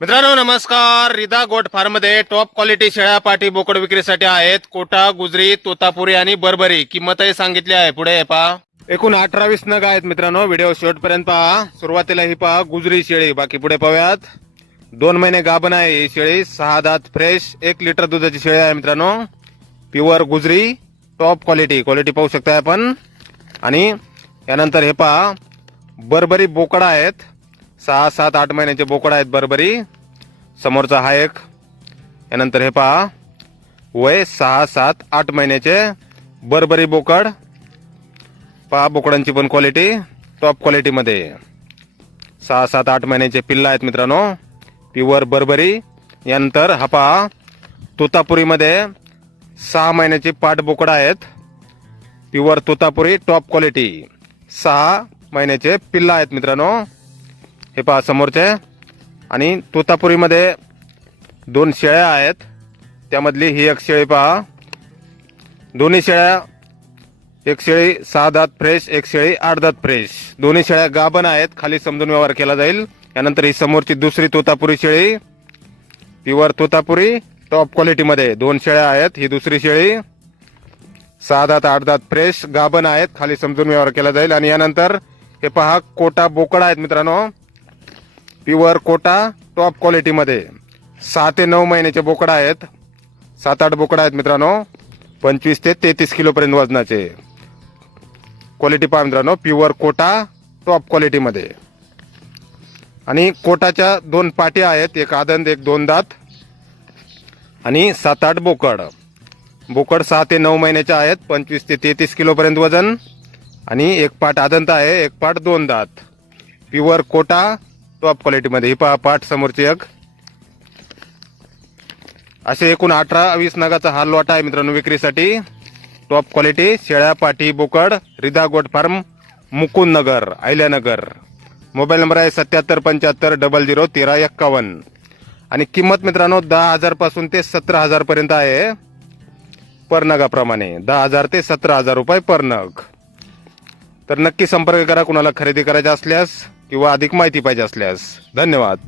मित्रांनो नमस्कार. Ridha goat farm मध्ये टॉप क्वालिटी शेळ्या पाटी बोकड विक्रीसाठी आहेत. कोटा, गुजरी, तोतापुरी आणि बरबरी. किंमतही सांगितली आहे. पुढे आहे पहा. एकूण 18-20 नग आहेत मित्रांनो. व्हिडिओ शेवटपर्यंत पहा. सुरुवातीला ही पहा गुजरी शेळी. बाकी पुढे पाहूयात. 2 महिने गाभण आहे ही शेळी. 6 दात फ्रेश 1 लिटर दुधाची शेळी आहे मित्रांनो. प्युअर गुजरी टॉप क्वालिटी पाहू शकता आपण. आणि यानंतर हे पहा बरबरी बोकड आहेत. 6, 7, 8 महिन्याचे बोकड आहेत बरबरी. समोरचा हा एक. यानंतर हे पहा वय 6, 7, 8 महिन्याचे बरबरी बोकड. पहा बोकडांची पण क्वालिटी टॉप क्वालिटीमध्ये. 6, 7, 8 महिन्याचे पिल्ला आहेत मित्रांनो. प्युअर बरबरी. यानंतर हा पहा तोतापुरीमध्ये 6 महिन्याची पाट बोकड आहेत. Pure Totapuri top quality. 6 महिन्याचे पिल्ला आहेत मित्रांनो. हे पहा समोरचे. आणि तोतापुरीमध्ये 2 शेळ्या आहेत. त्यामधली ही एक शेळी पहा. दोन्ही शेळ्या, एक शेळी 6 दात फ्रेश, एक शेळी 8 दात फ्रेश. दोन्ही शेळ्या गाभण आहेत. खाली समजून व्यवहार केला जाईल. यानंतर ही समोरची दुसरी तोतापुरी शेळी. प्युअर तोतापुरी टॉप क्वालिटीमध्ये 2 शेळ्या आहेत. ही दुसरी शेळी 6 दात 8 दात फ्रेश गाभण आहेत. खाली समजून व्यवहार केला जाईल. आणि यानंतर हे पहा कोटा बोकड आहेत मित्रांनो. प्युअर कोटा टॉप क्वालिटीमध्ये 6 ते 9 महिन्याचे बोकड आहेत. 7-8 बोकड आहेत मित्रांनो. 25 ते 33 किलो पर्यंत वजनाचे. क्वालिटी पहा मित्रांनो. प्युअर कोटा टॉप क्वालिटीमध्ये. आणि कोटाच्या 2 पाटी आहेत. एक आदंत, एक 2 दात. आणि 7-8 बोकड. बोकड 6 ते 9 महिन्याचे आहेत. 25 ते 33 किलो पर्यंत वजन. आणि एक पाट आदंत आहे, एक पाट 2 दात. प्युअर कोटा टॉप क्वालिटीमध्ये. ही पहा पाट समोरची एक. असे एकूण 18-20 नगाचा हा लॉट आहे मित्रांनो विक्रीसाठी. टॉप क्वालिटी शेळ्या पाटी बोकड. रिधा गोट फार्म, मुकुंद नगर, अहिल्यानगर. मोबाईल नंबर आहे 7775001351. आणि किंमत मित्रांनो 10,000 पासून ते 17,000 पर्यंत आहे पर नगाप्रमाणे. 10,000 ते 17,000 रुपये पर नग. तर नक्की संपर्क करा कुणाला खरेदी करायचा असल्यास किंवा अधिक माहिती पाहिजे असल्यास. धन्यवाद.